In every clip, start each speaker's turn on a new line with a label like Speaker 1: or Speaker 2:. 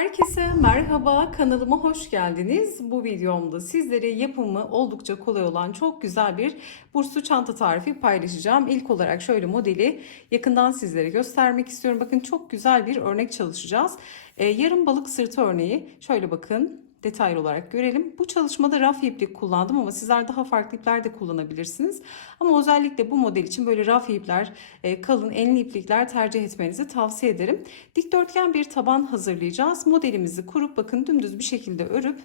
Speaker 1: Herkese merhaba, kanalıma hoş geldiniz. Bu videomda sizlere yapımı oldukça kolay olan çok güzel bir burslu çanta tarifi paylaşacağım. İlk olarak şöyle modeli yakından sizlere göstermek istiyorum. Bakın çok güzel bir örnek çalışacağız. Ee, yarım balık sırtı örneği. Şöyle bakın detaylı olarak görelim. Bu çalışmada raf iplik kullandım ama sizler daha farklı ipler de kullanabilirsiniz. Ama özellikle bu model için böyle raf ipler, e, kalın enli iplikler tercih etmenizi tavsiye ederim. Dikdörtgen bir taban hazırlayacağız. Modelimizi kurup bakın dümdüz bir şekilde örüp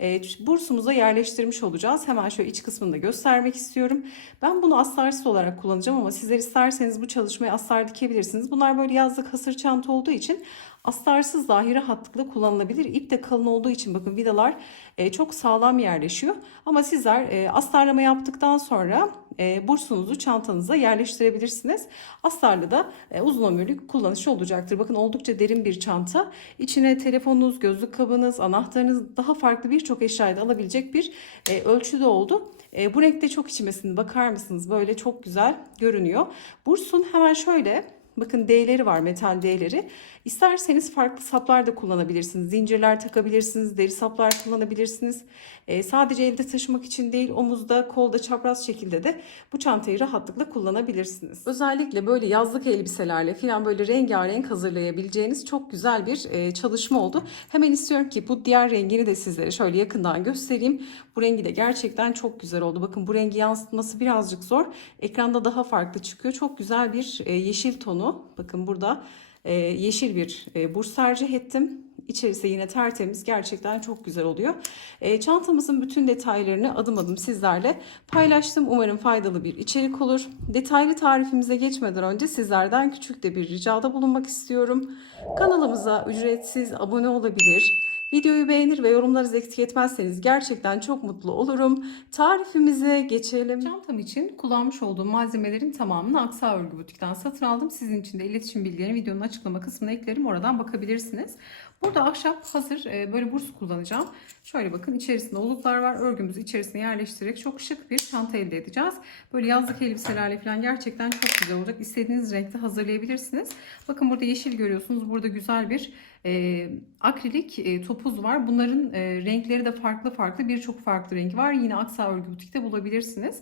Speaker 1: e, bursumuza yerleştirmiş olacağız. Hemen şöyle iç kısmını da göstermek istiyorum. Ben bunu aslarsız olarak kullanacağım ama sizler isterseniz bu çalışmayı astar dikebilirsiniz. Bunlar böyle yazlık hasır çanta olduğu için astarsız dahi rahatlıkla kullanılabilir. İp de kalın olduğu için bakın vidalar e, çok sağlam yerleşiyor. Ama sizler e, astarlama yaptıktan sonra e, bursunuzu çantanıza yerleştirebilirsiniz. Astarlı da e, uzun ömürlük kullanışı olacaktır. Bakın oldukça derin bir çanta. İçine telefonunuz, gözlük kabınız, anahtarınız daha farklı birçok eşyayı da alabilecek bir e, ölçüde oldu. E, bu renkte çok içmesini bakar mısınız? Böyle çok güzel görünüyor. Bursun hemen şöyle Bakın D'leri var metal D'leri. İsterseniz farklı saplar da kullanabilirsiniz. Zincirler takabilirsiniz, deri saplar kullanabilirsiniz. Ee, sadece elde taşımak için değil omuzda, kolda çapraz şekilde de bu çantayı rahatlıkla kullanabilirsiniz. Özellikle böyle yazlık elbiselerle falan böyle rengarenk hazırlayabileceğiniz çok güzel bir e, çalışma oldu. Hemen istiyorum ki bu diğer rengini de sizlere şöyle yakından göstereyim. Bu rengi de gerçekten çok güzel oldu. Bakın bu rengi yansıtması birazcık zor. Ekranda daha farklı çıkıyor. Çok güzel bir e, yeşil tonu. Bakın burada e, yeşil bir e, burs tercih ettim. İçerisi yine tertemiz. Gerçekten çok güzel oluyor. E, çantamızın bütün detaylarını adım adım sizlerle paylaştım. Umarım faydalı bir içerik olur. Detaylı tarifimize geçmeden önce sizlerden küçük de bir ricada bulunmak istiyorum. Kanalımıza ücretsiz abone olabilir. Videoyu beğenir ve yorumlarınızı eksik etmezseniz gerçekten çok mutlu olurum. Tarifimize geçelim. Çantam için kullanmış olduğum malzemelerin tamamını Aksa Örgü Butik'ten satın aldım. Sizin için de iletişim bilgilerini videonun açıklama kısmına eklerim. Oradan bakabilirsiniz. Burada ahşap hazır e, böyle burs kullanacağım. Şöyle bakın içerisinde oluklar var. Örgümüzü içerisine yerleştirerek çok şık bir çanta elde edeceğiz. Böyle yazlık elbiselerle falan gerçekten çok güzel olacak. İstediğiniz renkte hazırlayabilirsiniz. Bakın burada yeşil görüyorsunuz. Burada güzel bir e, akrilik e, topuz var. Bunların e, renkleri de farklı farklı. Birçok farklı rengi var. Yine Aksa Örgü Butik'te bulabilirsiniz.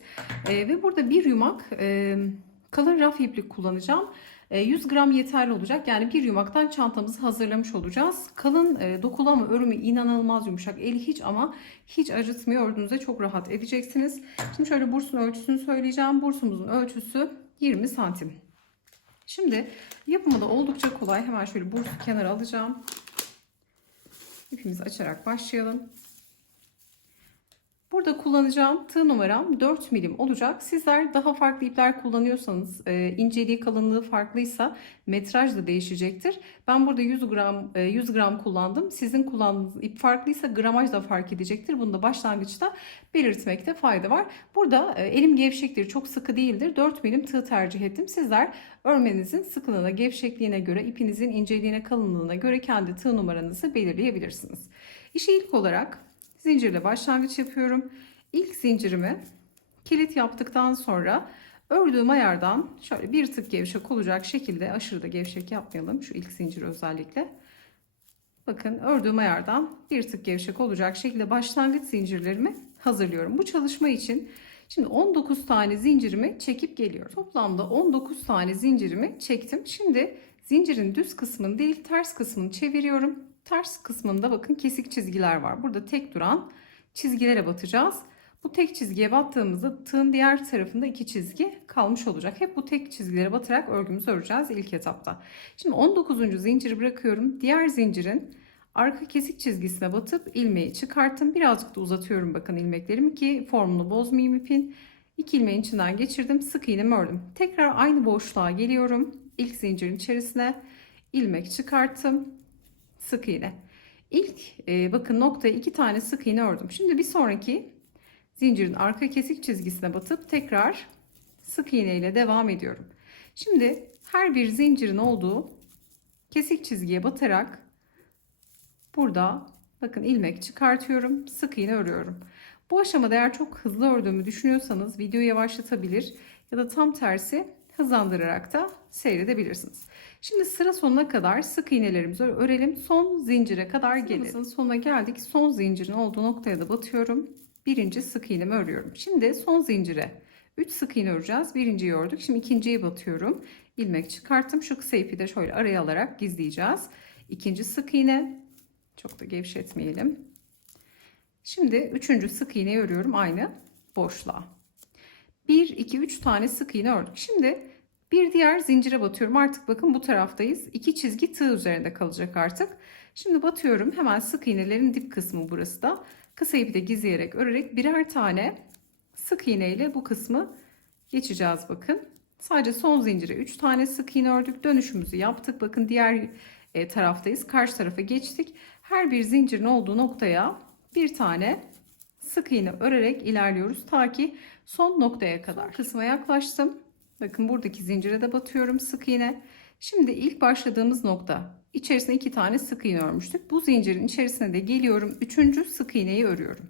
Speaker 1: E, ve burada bir yumak e, kalın raf iplik kullanacağım. 100 gram yeterli olacak. Yani bir yumaktan çantamızı hazırlamış olacağız. Kalın e, dokulama örümü inanılmaz yumuşak. Eli hiç ama hiç acıtmıyor. Ördüğünüzde çok rahat edeceksiniz. Şimdi şöyle bursun ölçüsünü söyleyeceğim. Bursumuzun ölçüsü 20 santim. Şimdi yapımı da oldukça kolay. Hemen şöyle bursu kenara alacağım. İpimizi açarak başlayalım. Burada kullanacağım tığ numaram 4 milim olacak. Sizler daha farklı ipler kullanıyorsanız, e, inceliği kalınlığı farklıysa metraj da değişecektir. Ben burada 100 gram e, 100 gram kullandım. Sizin kullandığınız ip farklıysa gramaj da fark edecektir. Bunu da başlangıçta belirtmekte fayda var. Burada e, elim gevşektir, çok sıkı değildir. 4 milim tığ tercih ettim. Sizler örmenizin sıkılığına, gevşekliğine göre, ipinizin inceliğine, kalınlığına göre kendi tığ numaranızı belirleyebilirsiniz. İşi ilk olarak zincirle başlangıç yapıyorum. İlk zincirimi kilit yaptıktan sonra ördüğüm ayardan şöyle bir tık gevşek olacak şekilde aşırı da gevşek yapmayalım şu ilk zincir özellikle. Bakın ördüğüm ayardan bir tık gevşek olacak şekilde başlangıç zincirlerimi hazırlıyorum. Bu çalışma için şimdi 19 tane zincirimi çekip geliyorum. Toplamda 19 tane zincirimi çektim. Şimdi zincirin düz kısmını değil ters kısmını çeviriyorum. Ters kısmında bakın kesik çizgiler var. Burada tek duran çizgilere batacağız. Bu tek çizgiye battığımızda tığın diğer tarafında iki çizgi kalmış olacak. Hep bu tek çizgilere batarak örgümüzü öreceğiz ilk etapta. Şimdi 19. zinciri bırakıyorum. Diğer zincirin arka kesik çizgisine batıp ilmeği çıkarttım. Birazcık da uzatıyorum bakın ilmeklerimi ki formunu bozmayayım ipin. İki ilmeğin içinden geçirdim. Sık iğnemi ördüm. Tekrar aynı boşluğa geliyorum. İlk zincirin içerisine ilmek çıkarttım sık iğne. İlk e, bakın noktaya iki tane sık iğne ördüm. Şimdi bir sonraki zincirin arka kesik çizgisine batıp tekrar sık iğne ile devam ediyorum. Şimdi her bir zincirin olduğu kesik çizgiye batarak burada bakın ilmek çıkartıyorum. Sık iğne örüyorum. Bu aşamada eğer çok hızlı ördüğümü düşünüyorsanız videoyu yavaşlatabilir ya da tam tersi hızlandırarak da seyredebilirsiniz. Şimdi sıra sonuna kadar sık iğnelerimizi örelim. Son zincire kadar gelin. sonuna geldik. Son zincirin olduğu noktaya da batıyorum. Birinci sık iğnemi örüyorum. Şimdi son zincire 3 sık iğne öreceğiz. Birinciyi ördük. Şimdi ikinciyi batıyorum. İlmek çıkarttım. Şu kısa ipi de şöyle araya alarak gizleyeceğiz. İkinci sık iğne. Çok da gevşetmeyelim. Şimdi üçüncü sık iğneyi örüyorum aynı boşluğa. 1, 2, 3 tane sık iğne ördük. Şimdi bir diğer zincire batıyorum. Artık bakın bu taraftayız. İki çizgi tığ üzerinde kalacak artık. Şimdi batıyorum. Hemen sık iğnelerin dip kısmı burası da. Kısa ipi de gizleyerek örerek birer tane sık iğne ile bu kısmı geçeceğiz bakın. Sadece son zincire 3 tane sık iğne ördük. Dönüşümüzü yaptık. Bakın diğer e, taraftayız. Karşı tarafa geçtik. Her bir zincirin olduğu noktaya bir tane sık iğne örerek ilerliyoruz ta ki son noktaya kadar. Kısma yaklaştım. Bakın buradaki zincire de batıyorum sık iğne. Şimdi ilk başladığımız nokta içerisine iki tane sık iğne örmüştük. Bu zincirin içerisine de geliyorum. Üçüncü sık iğneyi örüyorum.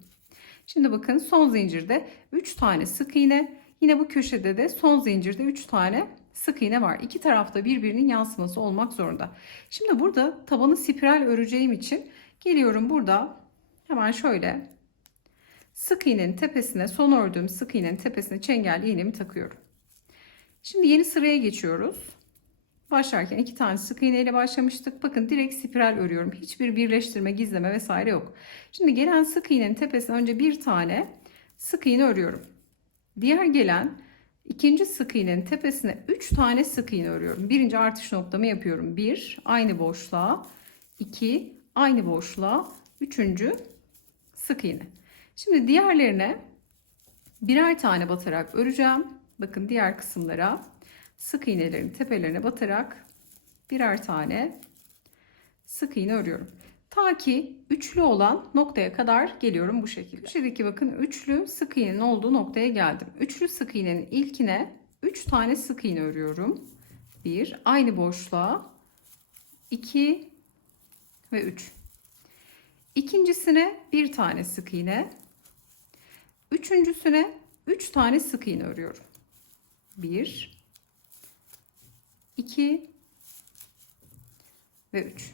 Speaker 1: Şimdi bakın son zincirde 3 tane sık iğne. Yine bu köşede de son zincirde 3 tane sık iğne var. İki tarafta birbirinin yansıması olmak zorunda. Şimdi burada tabanı spiral öreceğim için geliyorum burada hemen şöyle sık iğnenin tepesine son ördüğüm sık iğnenin tepesine çengelli iğnemi takıyorum. Şimdi yeni sıraya geçiyoruz. Başlarken iki tane sık iğne ile başlamıştık. Bakın direkt spiral örüyorum. Hiçbir birleştirme, gizleme vesaire yok. Şimdi gelen sık iğnenin tepesine önce bir tane sık iğne örüyorum. Diğer gelen ikinci sık iğnenin tepesine 3 tane sık iğne örüyorum. Birinci artış noktamı yapıyorum. 1 aynı boşluğa, 2 aynı boşluğa, üçüncü sık iğne. Şimdi diğerlerine birer tane batarak öreceğim. Bakın diğer kısımlara sık iğnelerin tepelerine batarak birer tane sık iğne örüyorum. Ta ki üçlü olan noktaya kadar geliyorum bu şekilde. Şuradaki bakın üçlü sık iğnenin olduğu noktaya geldim. Üçlü sık iğnenin ilkine 3 tane sık iğne örüyorum. 1 aynı boşluğa 2 ve 3. İkincisine bir tane sık iğne. Üçüncüsüne 3 tane sık iğne örüyorum. 1 2 ve 3.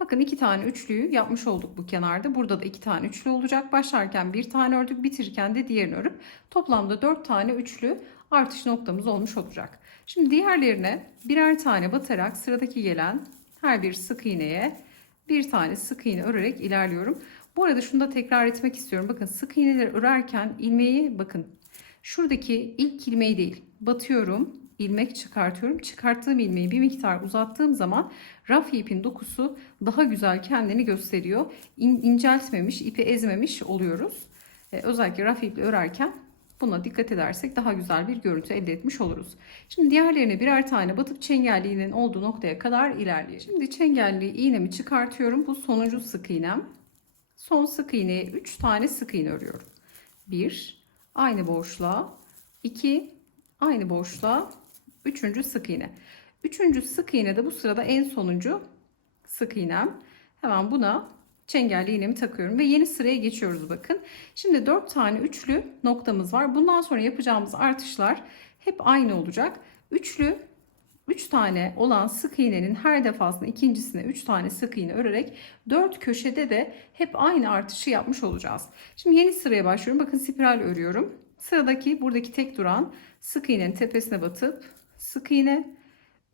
Speaker 1: Bakın iki tane üçlüyü yapmış olduk bu kenarda. Burada da iki tane üçlü olacak. Başlarken bir tane ördük, bitirirken de diğerini örüp toplamda dört tane üçlü artış noktamız olmuş olacak. Şimdi diğerlerine birer tane batarak sıradaki gelen her bir sık iğneye bir tane sık iğne örerek ilerliyorum. Bu arada şunu da tekrar etmek istiyorum. Bakın sık iğneleri örerken ilmeği bakın şuradaki ilk ilmeği değil batıyorum ilmek çıkartıyorum. Çıkarttığım ilmeği bir miktar uzattığım zaman raf ipin dokusu daha güzel kendini gösteriyor. İn, inceltmemiş, ipi ezmemiş oluyoruz. Ee, özellikle raf iple örerken buna dikkat edersek daha güzel bir görüntü elde etmiş oluruz. Şimdi diğerlerine birer tane batıp çengelli iğnenin olduğu noktaya kadar ilerleyelim. Şimdi çengelli iğnemi çıkartıyorum. Bu sonuncu sık iğnem. Son sık iğneye 3 tane sık iğne örüyorum. 1 aynı boşluğa 2 aynı boşluğa Üçüncü sık iğne. Üçüncü sık iğne de bu sırada en sonuncu sık iğnem. Hemen buna çengelli iğnemi takıyorum ve yeni sıraya geçiyoruz bakın. Şimdi dört tane üçlü noktamız var. Bundan sonra yapacağımız artışlar hep aynı olacak. Üçlü 3 tane olan sık iğnenin her defasında ikincisine 3 tane sık iğne örerek 4 köşede de hep aynı artışı yapmış olacağız. Şimdi yeni sıraya başlıyorum. Bakın spiral örüyorum. Sıradaki buradaki tek duran sık iğnenin tepesine batıp sık iğne.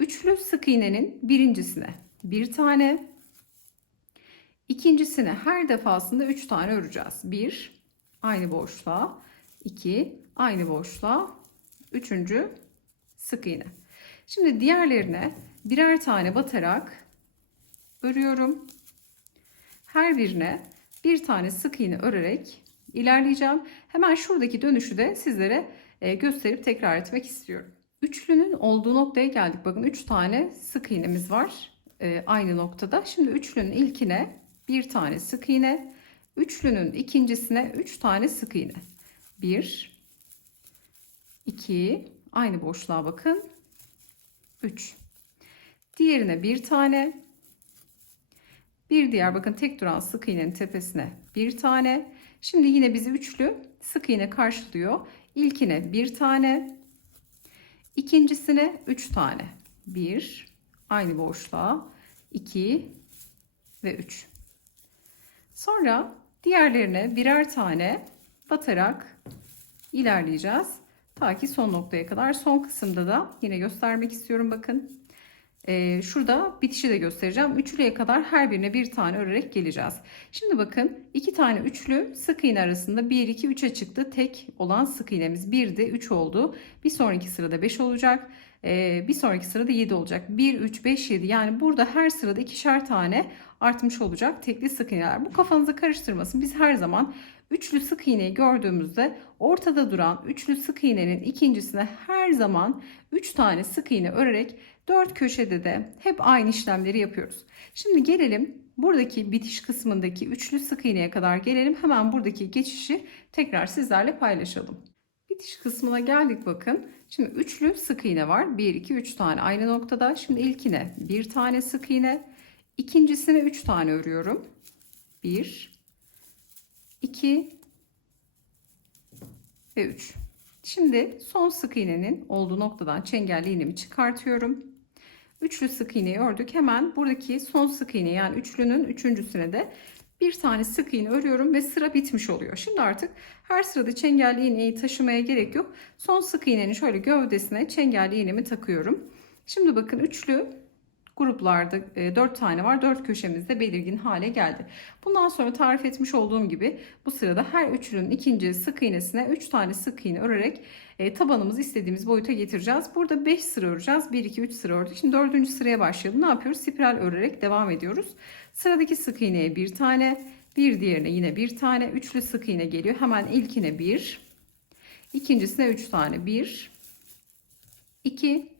Speaker 1: Üçlü sık iğnenin birincisine bir tane, ikincisine her defasında üç tane öreceğiz. Bir, aynı boşluğa, iki, aynı boşluğa, üçüncü sık iğne. Şimdi diğerlerine birer tane batarak örüyorum. Her birine bir tane sık iğne örerek ilerleyeceğim. Hemen şuradaki dönüşü de sizlere e, gösterip tekrar etmek istiyorum. Üçlünün olduğu noktaya geldik. Bakın 3 tane sık iğnemiz var e, aynı noktada. Şimdi üçlünün ilkine bir tane sık iğne. Üçlünün ikincisine 3 tane sık iğne. 1 2 aynı boşluğa bakın. 3 Diğerine bir tane. Bir diğer bakın tek duran sık iğnenin tepesine bir tane. Şimdi yine bizi üçlü sık iğne karşılıyor. İlkine bir tane, İkincisine 3 tane. 1 aynı boşluğa 2 ve 3. Sonra diğerlerine birer tane batarak ilerleyeceğiz. Ta ki son noktaya kadar. Son kısımda da yine göstermek istiyorum bakın. Ee, şurada bitişi de göstereceğim. Üçlüye kadar her birine bir tane örerek geleceğiz. Şimdi bakın iki tane üçlü sık iğne arasında 1, 2, 3'e çıktı. Tek olan sık iğnemiz 1'di 3 oldu. Bir sonraki sırada 5 olacak. Ee, bir sonraki sırada 7 olacak. 1, 3, 5, 7 yani burada her sırada ikişer tane artmış olacak tekli sık iğneler. Bu kafanızı karıştırmasın. Biz her zaman üçlü sık iğneyi gördüğümüzde ortada duran üçlü sık iğnenin ikincisine her zaman 3 tane sık iğne örerek dört köşede de hep aynı işlemleri yapıyoruz. Şimdi gelelim buradaki bitiş kısmındaki üçlü sık iğneye kadar gelelim. Hemen buradaki geçişi tekrar sizlerle paylaşalım. Bitiş kısmına geldik bakın. Şimdi üçlü sık iğne var. 1 2 3 tane aynı noktada. Şimdi ilkine bir tane sık iğne, ikincisine 3 tane örüyorum. 1 2 ve 3. Şimdi son sık iğnenin olduğu noktadan çengelli iğnemi çıkartıyorum. Üçlü sık iğneyi ördük. Hemen buradaki son sık iğne yani üçlünün üçüncüsüne de bir tane sık iğne örüyorum ve sıra bitmiş oluyor. Şimdi artık her sırada çengelli iğneyi taşımaya gerek yok. Son sık iğnenin şöyle gövdesine çengelli iğnemi takıyorum. Şimdi bakın üçlü gruplarda e, 4 tane var. 4 köşemizde belirgin hale geldi. Bundan sonra tarif etmiş olduğum gibi bu sırada her üçlünün ikinci sık iğnesine 3 tane sık iğne örerek e, tabanımızı istediğimiz boyuta getireceğiz. Burada 5 sıra öreceğiz. 1 2 3 sıra ördük. Şimdi 4. sıraya başlayalım. Ne yapıyoruz? Spiral örerek devam ediyoruz. Sıradaki sık iğneye bir tane, bir diğerine yine bir tane, üçlü sık iğne geliyor. Hemen ilkine bir, ikincisine üç tane, bir, iki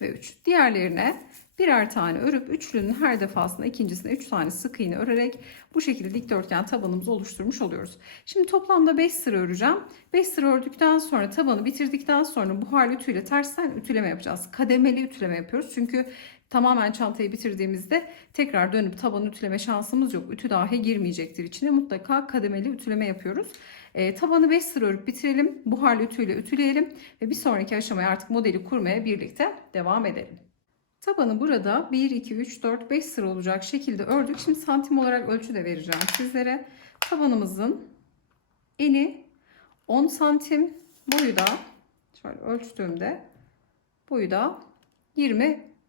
Speaker 1: ve üç. Diğerlerine birer tane örüp üçlünün her defasında ikincisine üç tane sık iğne örerek bu şekilde dikdörtgen tabanımızı oluşturmuş oluyoruz. Şimdi toplamda 5 sıra öreceğim. 5 sıra ördükten sonra tabanı bitirdikten sonra buhar ütüyle tersten ütüleme yapacağız. Kademeli ütüleme yapıyoruz. Çünkü tamamen çantayı bitirdiğimizde tekrar dönüp tabanı ütüleme şansımız yok. Ütü dahi girmeyecektir içine. Mutlaka kademeli ütüleme yapıyoruz. E, tabanı 5 sıra örüp bitirelim. Buharlı ütüyle ütüleyelim ve bir sonraki aşamaya artık modeli kurmaya birlikte devam edelim. Tabanı burada 1, 2, 3, 4, 5 sıra olacak şekilde ördük. Şimdi santim olarak ölçü de vereceğim sizlere. Tabanımızın eni 10 santim, boyu da şöyle ölçtüğümde boyu da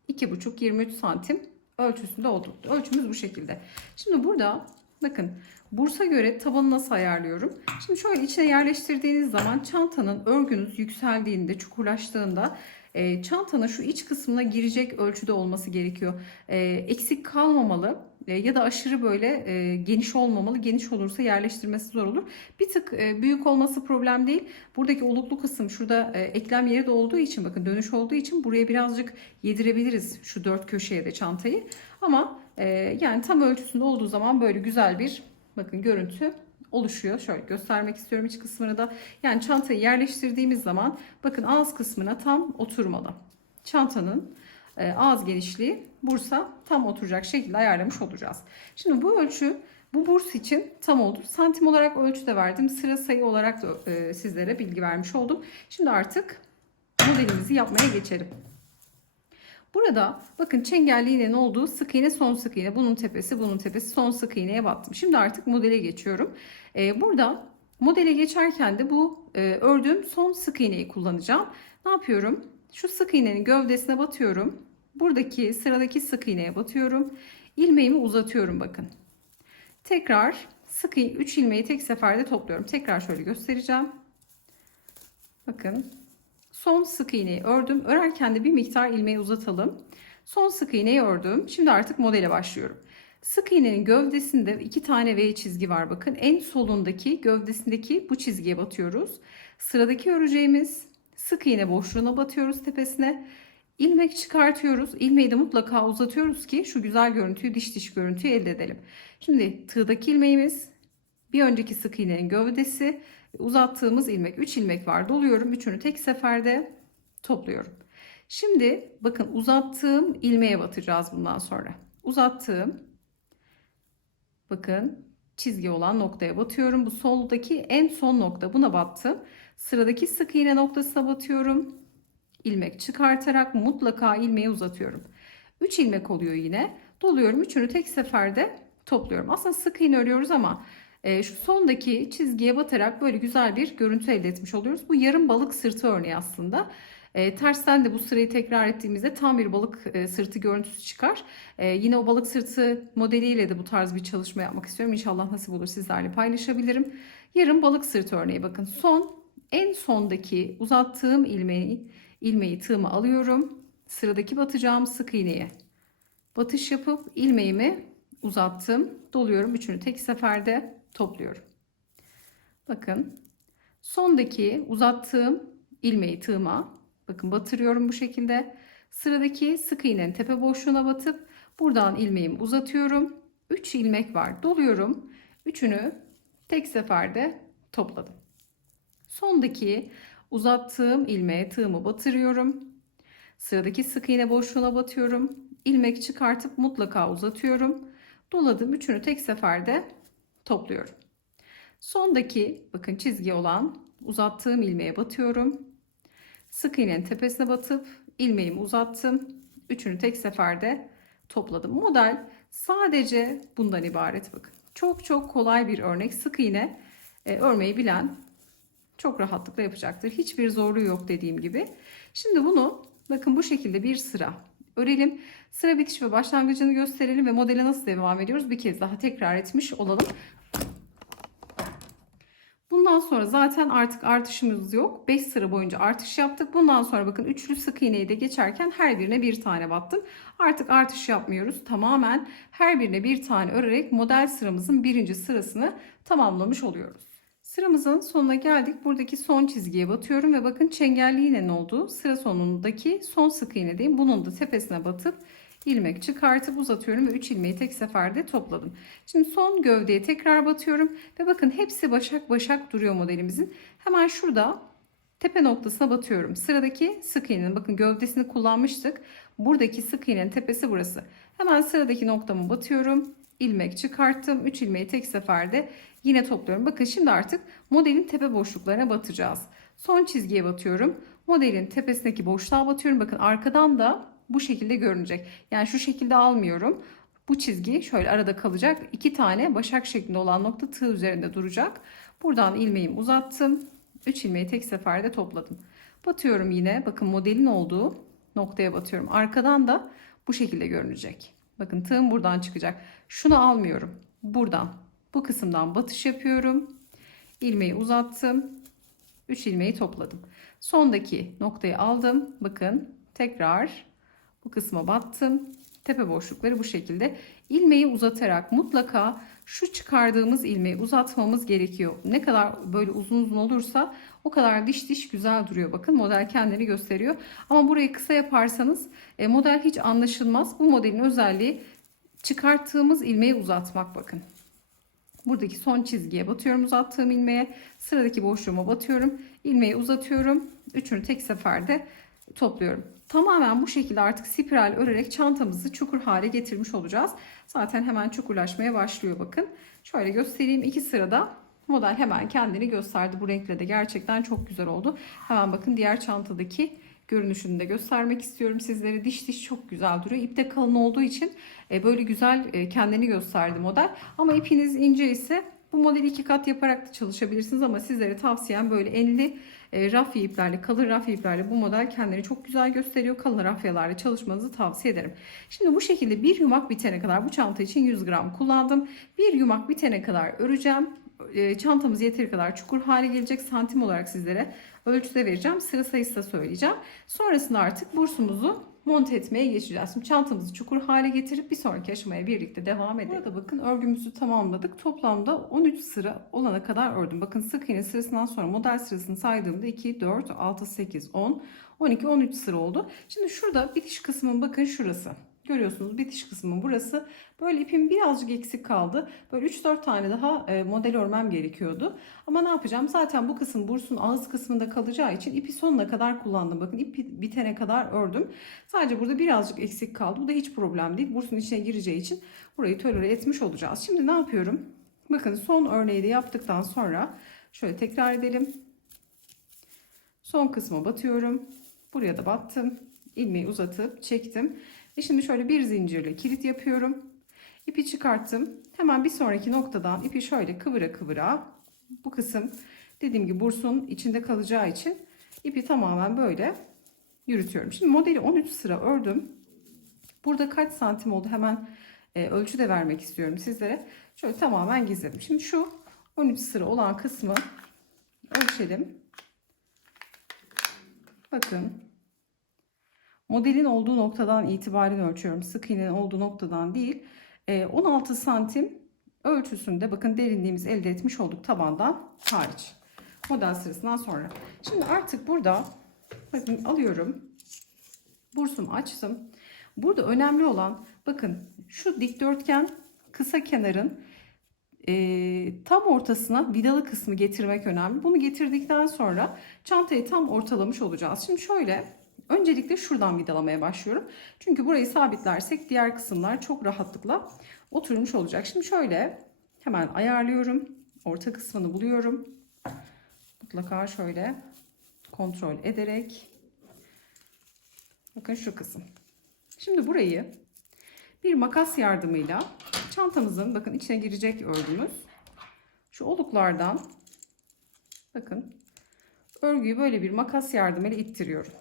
Speaker 1: 22,5-23 santim ölçüsünde oldu. Ölçümüz bu şekilde. Şimdi burada bakın bursa göre tabanı nasıl ayarlıyorum? Şimdi şöyle içine yerleştirdiğiniz zaman çantanın örgünüz yükseldiğinde, çukurlaştığında e, çantanın şu iç kısmına girecek ölçüde olması gerekiyor. E, eksik kalmamalı e, ya da aşırı böyle e, geniş olmamalı. Geniş olursa yerleştirmesi zor olur. Bir tık e, büyük olması problem değil. Buradaki oluklu kısım şurada e, eklem yeri de olduğu için bakın dönüş olduğu için buraya birazcık yedirebiliriz şu dört köşeye de çantayı. Ama e, yani tam ölçüsünde olduğu zaman böyle güzel bir bakın görüntü oluşuyor. Şöyle göstermek istiyorum iç kısmını da. Yani çantayı yerleştirdiğimiz zaman bakın ağız kısmına tam oturmalı. Çantanın e, ağız genişliği bursa tam oturacak şekilde ayarlamış olacağız. Şimdi bu ölçü bu burs için tam oldu. Santim olarak ölçü de verdim. Sıra sayı olarak da e, sizlere bilgi vermiş oldum. Şimdi artık modelimizi yapmaya geçelim. Burada bakın çengelli iğnenin olduğu sık iğne son sık iğne. Bunun tepesi bunun tepesi son sık iğneye battım. Şimdi artık modele geçiyorum. Ee, burada modele geçerken de bu e, ördüğüm son sık iğneyi kullanacağım. Ne yapıyorum? Şu sık iğnenin gövdesine batıyorum. Buradaki sıradaki sık iğneye batıyorum. İlmeğimi uzatıyorum bakın. Tekrar sık 3 ilmeği tek seferde topluyorum. Tekrar şöyle göstereceğim. Bakın Son sık iğneyi ördüm. Örerken de bir miktar ilmeği uzatalım. Son sık iğneyi ördüm. Şimdi artık modele başlıyorum. Sık iğnenin gövdesinde iki tane V çizgi var. Bakın en solundaki gövdesindeki bu çizgiye batıyoruz. Sıradaki öreceğimiz sık iğne boşluğuna batıyoruz tepesine. İlmek çıkartıyoruz. İlmeği de mutlaka uzatıyoruz ki şu güzel görüntüyü diş diş görüntüyü elde edelim. Şimdi tığdaki ilmeğimiz bir önceki sık iğnenin gövdesi uzattığımız ilmek 3 ilmek var doluyorum üçünü tek seferde topluyorum şimdi bakın uzattığım ilmeğe batacağız bundan sonra uzattığım bakın çizgi olan noktaya batıyorum bu soldaki en son nokta buna battım sıradaki sık iğne noktasına batıyorum ilmek çıkartarak mutlaka ilmeği uzatıyorum. 3 ilmek oluyor yine. Doluyorum. Üçünü tek seferde topluyorum. Aslında sık iğne örüyoruz ama şu sondaki çizgiye batarak böyle güzel bir görüntü elde etmiş oluyoruz. Bu yarım balık sırtı örneği aslında. E, tersten de bu sırayı tekrar ettiğimizde tam bir balık e, sırtı görüntüsü çıkar. E, yine o balık sırtı modeliyle de bu tarz bir çalışma yapmak istiyorum. İnşallah nasip olur sizlerle paylaşabilirim. Yarım balık sırtı örneği bakın. Son en sondaki uzattığım ilmeği, ilmeği tığımı alıyorum. Sıradaki batacağım sık iğneye batış yapıp ilmeğimi uzattım. Doluyorum. Üçünü tek seferde topluyorum. Bakın sondaki uzattığım ilmeği tığıma bakın batırıyorum bu şekilde. Sıradaki sık iğnenin tepe boşluğuna batıp buradan ilmeğimi uzatıyorum. 3 ilmek var. Doluyorum. Üçünü tek seferde topladım. Sondaki uzattığım ilmeğe tığımı batırıyorum. Sıradaki sık iğne boşluğuna batıyorum. İlmek çıkartıp mutlaka uzatıyorum. Doladım. Üçünü tek seferde topluyorum. Sondaki bakın çizgi olan uzattığım ilmeğe batıyorum. Sık iğnenin tepesine batıp ilmeğimi uzattım. Üçünü tek seferde topladım. Model sadece bundan ibaret bakın. Çok çok kolay bir örnek. Sık iğne e, örmeyi bilen çok rahatlıkla yapacaktır. Hiçbir zorluğu yok dediğim gibi. Şimdi bunu bakın bu şekilde bir sıra örelim. Sıra bitiş ve başlangıcını gösterelim ve modele nasıl devam ediyoruz bir kez daha tekrar etmiş olalım. Bundan sonra zaten artık artışımız yok. 5 sıra boyunca artış yaptık. Bundan sonra bakın üçlü sık iğneyi de geçerken her birine bir tane battım. Artık artış yapmıyoruz. Tamamen her birine bir tane örerek model sıramızın birinci sırasını tamamlamış oluyoruz. Sıramızın sonuna geldik. Buradaki son çizgiye batıyorum ve bakın çengelli iğnenin olduğu sıra sonundaki son sık iğnedeyim. Bunun da tepesine batıp ilmek çıkartıp uzatıyorum ve 3 ilmeği tek seferde topladım. Şimdi son gövdeye tekrar batıyorum ve bakın hepsi başak başak duruyor modelimizin. Hemen şurada tepe noktasına batıyorum. Sıradaki sık iğnenin bakın gövdesini kullanmıştık. Buradaki sık iğnenin tepesi burası. Hemen sıradaki noktamı batıyorum. ilmek çıkarttım. 3 ilmeği tek seferde yine topluyorum. Bakın şimdi artık modelin tepe boşluklarına batacağız. Son çizgiye batıyorum. Modelin tepesindeki boşluğa batıyorum. Bakın arkadan da bu şekilde görünecek. Yani şu şekilde almıyorum. Bu çizgi şöyle arada kalacak. İki tane başak şeklinde olan nokta tığ üzerinde duracak. Buradan ilmeğimi uzattım. 3 ilmeği tek seferde topladım. Batıyorum yine. Bakın modelin olduğu noktaya batıyorum. Arkadan da bu şekilde görünecek. Bakın tığım buradan çıkacak. Şunu almıyorum. Buradan bu kısımdan batış yapıyorum. İlmeği uzattım. 3 ilmeği topladım. Sondaki noktayı aldım. Bakın tekrar bu kısma battım. Tepe boşlukları bu şekilde. İlmeği uzatarak mutlaka şu çıkardığımız ilmeği uzatmamız gerekiyor. Ne kadar böyle uzun uzun olursa o kadar diş diş güzel duruyor. Bakın model kendini gösteriyor. Ama burayı kısa yaparsanız e, model hiç anlaşılmaz. Bu modelin özelliği çıkarttığımız ilmeği uzatmak bakın. Buradaki son çizgiye batıyorum uzattığım ilmeğe. Sıradaki boşluğuma batıyorum. ilmeği uzatıyorum. Üçünü tek seferde topluyorum. Tamamen bu şekilde artık spiral örerek çantamızı çukur hale getirmiş olacağız. Zaten hemen çukurlaşmaya başlıyor bakın. Şöyle göstereyim. iki sırada model hemen kendini gösterdi. Bu renkle de gerçekten çok güzel oldu. Hemen bakın diğer çantadaki görünüşünü de göstermek istiyorum sizlere. Diş diş çok güzel duruyor. İp de kalın olduğu için e, böyle güzel e, kendini gösterdi model. Ama ipiniz ince ise bu modeli iki kat yaparak da çalışabilirsiniz ama sizlere tavsiyem böyle enli e, rafya iplerle, kalın rafya iplerle bu model kendini çok güzel gösteriyor. Kalın rafyalarla çalışmanızı tavsiye ederim. Şimdi bu şekilde bir yumak bitene kadar bu çanta için 100 gram kullandım. Bir yumak bitene kadar öreceğim. E, çantamız yeteri kadar çukur hale gelecek santim olarak sizlere ölçüde vereceğim. Sıra sayısı da söyleyeceğim. Sonrasında artık bursumuzu monte etmeye geçeceğiz. Şimdi çantamızı çukur hale getirip bir sonraki aşamaya birlikte devam edelim. Burada bakın örgümüzü tamamladık. Toplamda 13 sıra olana kadar ördüm. Bakın sık iğne sırasından sonra model sırasını saydığımda 2, 4, 6, 8, 10, 12, 13 sıra oldu. Şimdi şurada bitiş kısmın bakın şurası. Görüyorsunuz bitiş kısmı burası. Böyle ipim birazcık eksik kaldı. Böyle 3-4 tane daha e, model örmem gerekiyordu. Ama ne yapacağım? Zaten bu kısım bursun ağız kısmında kalacağı için ipi sonuna kadar kullandım. Bakın ip bitene kadar ördüm. Sadece burada birazcık eksik kaldı. Bu da hiç problem değil. Bursun içine gireceği için burayı tolere etmiş olacağız. Şimdi ne yapıyorum? Bakın son örneği de yaptıktan sonra şöyle tekrar edelim. Son kısma batıyorum. Buraya da battım. ilmeği uzatıp çektim. Ve şimdi şöyle bir zincirle kilit yapıyorum. İpi çıkarttım. Hemen bir sonraki noktadan ipi şöyle kıvıra kıvıra bu kısım dediğim gibi bursun içinde kalacağı için ipi tamamen böyle yürütüyorum. Şimdi modeli 13 sıra ördüm. Burada kaç santim oldu hemen e, ölçü de vermek istiyorum sizlere. Şöyle tamamen gizledim. Şimdi şu 13 sıra olan kısmı ölçelim. Bakın. Modelin olduğu noktadan itibaren ölçüyorum. Sık iğnenin olduğu noktadan değil. E, 16 santim ölçüsünde bakın derinliğimizi elde etmiş olduk tabandan hariç. Model sırasından sonra. Şimdi artık burada bakın alıyorum. Bursumu açtım. Burada önemli olan bakın şu dikdörtgen kısa kenarın e, tam ortasına vidalı kısmı getirmek önemli. Bunu getirdikten sonra çantayı tam ortalamış olacağız. Şimdi şöyle öncelikle şuradan vidalamaya başlıyorum. Çünkü burayı sabitlersek diğer kısımlar çok rahatlıkla oturmuş olacak. Şimdi şöyle hemen ayarlıyorum. Orta kısmını buluyorum. Mutlaka şöyle kontrol ederek bakın şu kısım. Şimdi burayı bir makas yardımıyla çantamızın bakın içine girecek örgümüz. Şu oluklardan bakın örgüyü böyle bir makas yardımıyla ittiriyorum.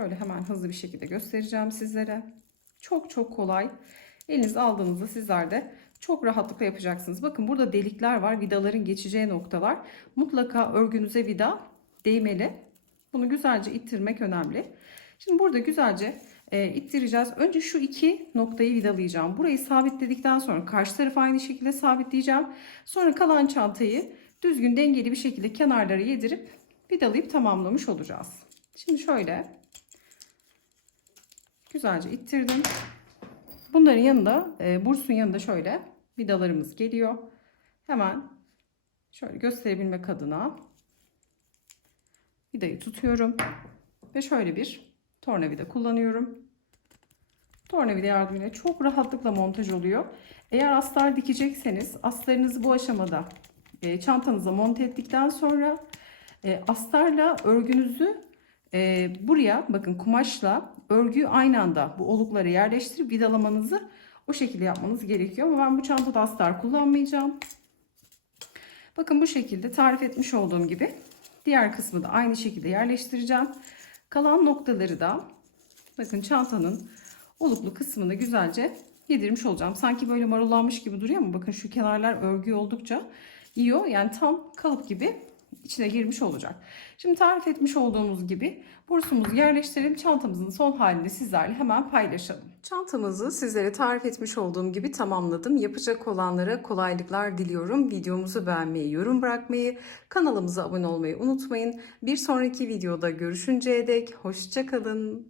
Speaker 1: Şöyle hemen hızlı bir şekilde göstereceğim sizlere. Çok çok kolay. Elinize aldığınızda sizler de çok rahatlıkla yapacaksınız. Bakın burada delikler var. Vidaların geçeceği noktalar. Mutlaka örgünüze vida değmeli. Bunu güzelce ittirmek önemli. Şimdi burada güzelce e, ittireceğiz. Önce şu iki noktayı vidalayacağım. Burayı sabitledikten sonra karşı tarafı aynı şekilde sabitleyeceğim. Sonra kalan çantayı düzgün dengeli bir şekilde kenarlara yedirip vidalayıp tamamlamış olacağız. Şimdi şöyle güzelce ittirdim. Bunların yanında e, bursun yanında şöyle vidalarımız geliyor. Hemen şöyle gösterebilmek adına vidayı tutuyorum ve şöyle bir tornavida kullanıyorum. Tornavida yardımıyla çok rahatlıkla montaj oluyor. Eğer astar dikecekseniz astarınızı bu aşamada e, çantanıza monte ettikten sonra e, astarla örgünüzü e, buraya bakın kumaşla örgüyü aynı anda bu oluklara yerleştirip vidalamanızı o şekilde yapmanız gerekiyor. Ama ben bu çantada astar kullanmayacağım. Bakın bu şekilde tarif etmiş olduğum gibi diğer kısmı da aynı şekilde yerleştireceğim. Kalan noktaları da bakın çantanın oluklu kısmını güzelce yedirmiş olacağım. Sanki böyle marullanmış gibi duruyor ama bakın şu kenarlar örgü oldukça yiyor. Yani tam kalıp gibi içine girmiş olacak. Şimdi tarif etmiş olduğumuz gibi bursumuzu yerleştirelim. Çantamızın son halini sizlerle hemen paylaşalım. Çantamızı sizlere tarif etmiş olduğum gibi tamamladım. Yapacak olanlara kolaylıklar diliyorum. Videomuzu beğenmeyi, yorum bırakmayı, kanalımıza abone olmayı unutmayın. Bir sonraki videoda görüşünceye dek hoşçakalın.